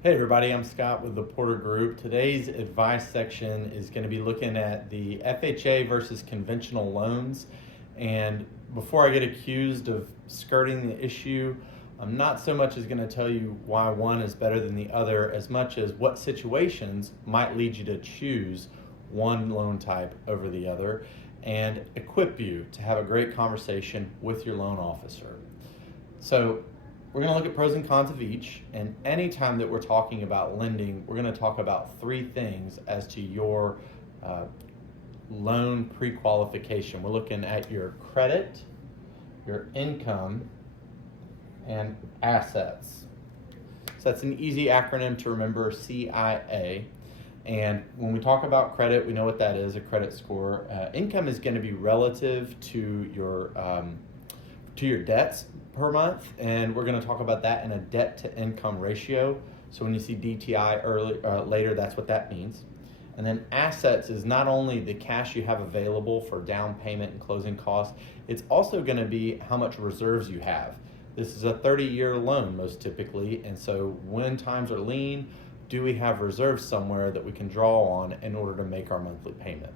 Hey everybody, I'm Scott with the Porter Group. Today's advice section is going to be looking at the FHA versus conventional loans. And before I get accused of skirting the issue, I'm not so much as going to tell you why one is better than the other as much as what situations might lead you to choose one loan type over the other and equip you to have a great conversation with your loan officer. So we're going to look at pros and cons of each, and anytime that we're talking about lending, we're going to talk about three things as to your loan pre-qualification. We're looking at your credit, your income, and assets. So that's an easy acronym to remember, CIA. And when we talk about credit, we know what that is, a credit score. Income is going to be relative to your debts per month, and we're going to talk about that in a debt to income ratio. So when you see DTI later, that's what that means. And then assets is not only the cash you have available for down payment and closing costs, it's also going to be how much reserves you have. This is a 30-year loan most typically, and so when times are lean, do we have reserves somewhere that we can draw on in order to make our monthly payment?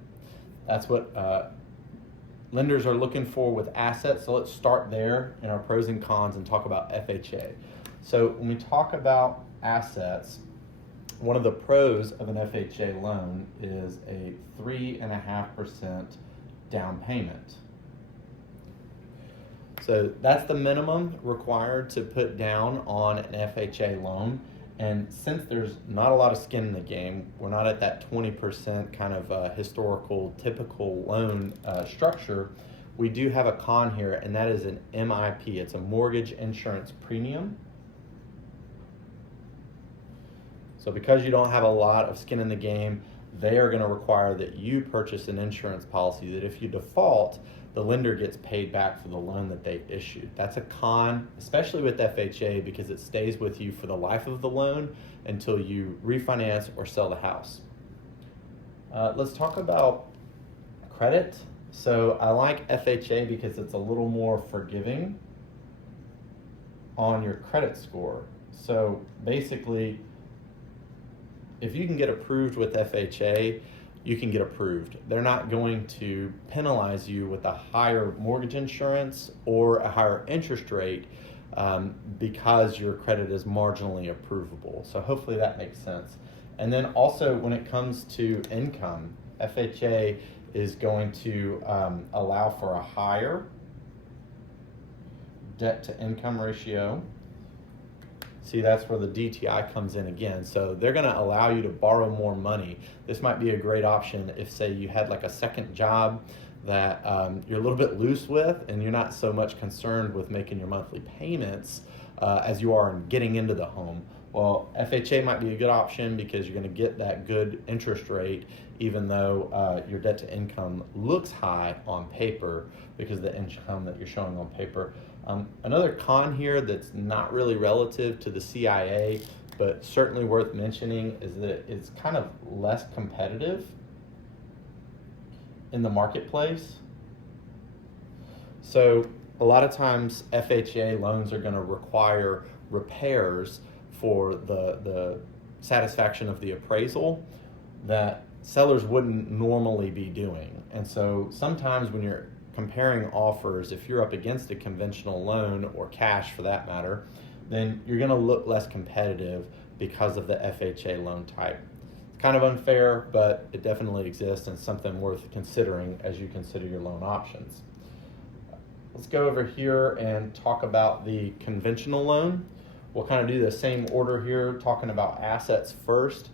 That's what lenders are looking for with assets. So let's start there in our pros and cons and talk about FHA. So when we talk about assets, one of the pros of an FHA loan is a 3.5% down payment. So that's the minimum required to put down on an FHA loan. And since there's not a lot of skin in the game, we're not at that 20% kind of historical typical loan structure, we do have a con here, and that is an MIP. It's a mortgage insurance premium. So because you don't have a lot of skin in the game, they are going to require that you purchase an insurance policy that if you default, the lender gets paid back for the loan that they issued. That's a con, especially with FHA, because it stays with you for the life of the loan until you refinance or sell the house. Let's talk about credit. So I like FHA because it's a little more forgiving on your credit score. So basically, if you can get approved with FHA, you can get approved. They're not going to penalize you with a higher mortgage insurance or a higher interest rate because your credit is marginally approvable. So hopefully that makes sense. And then also when it comes to income, FHA is going to allow for a higher debt to income ratio. See, that's where the DTI comes in again. So they're going to allow you to borrow more money. This might be a great option if, say, you had like a second job that you're a little bit loose with and you're not so much concerned with making your monthly payments as you are in getting into the home. Well, FHA might be a good option because you're going to get that good interest rate even though your debt to income looks high on paper because of the income that you're showing on paper. Another con here that's not really relative to the CIA, but certainly worth mentioning, is that it's kind of less competitive in the marketplace. So a lot of times FHA loans are going to require repairs for the satisfaction of the appraisal that sellers wouldn't normally be doing. And so sometimes when you're comparing offers, if you're up against a conventional loan or cash for that matter, then you're going to look less competitive because of the FHA loan type. It's kind of unfair, but it definitely exists and something worth considering as you consider your loan options. Let's go over here and talk about the conventional loan. We'll kind of do the same order here, talking about assets first.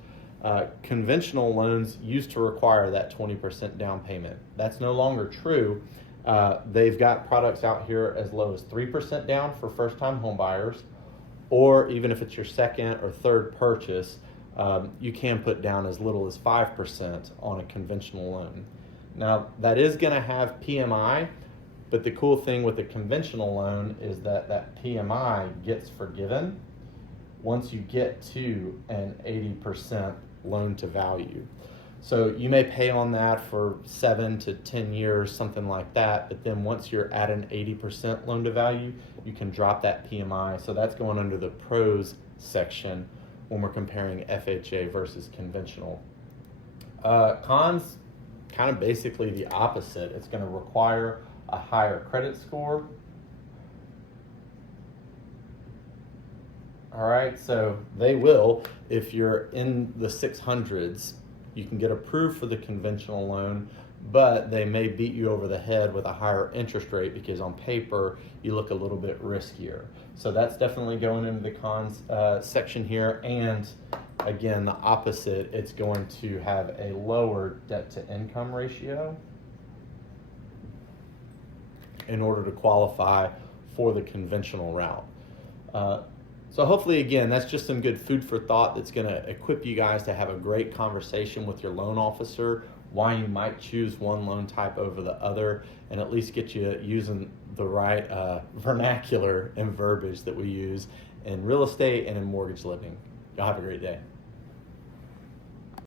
Conventional loans used to require that 20% down payment. That's no longer true. They've got products out here as low as 3% down for first-time home buyers, or even if it's your second or third purchase, you can put down as little as 5% on a conventional loan. Now, that is going to have PMI, but the cool thing with a conventional loan is that that PMI gets forgiven once you get to an 80% loan to value. So you may pay on that for 7 to 10 years, something like that, but then once you're at an 80% loan to value, you can drop that PMI. So that's going under the pros section when we're comparing FHA versus conventional. Cons, kind of basically the opposite. It's going to require a higher credit score. All right, so they will, if you're in the 600s, you can get approved for the conventional loan, but they may beat you over the head with a higher interest rate because on paper you look a little bit riskier. So that's definitely going into the cons section here. And again, the opposite, it's going to have a lower debt to income ratio in order to qualify for the conventional route. So hopefully, again, that's just some good food for thought that's going to equip you guys to have a great conversation with your loan officer, why you might choose one loan type over the other, and at least get you using the right vernacular and verbiage that we use in real estate and in mortgage lending. Y'all have a great day.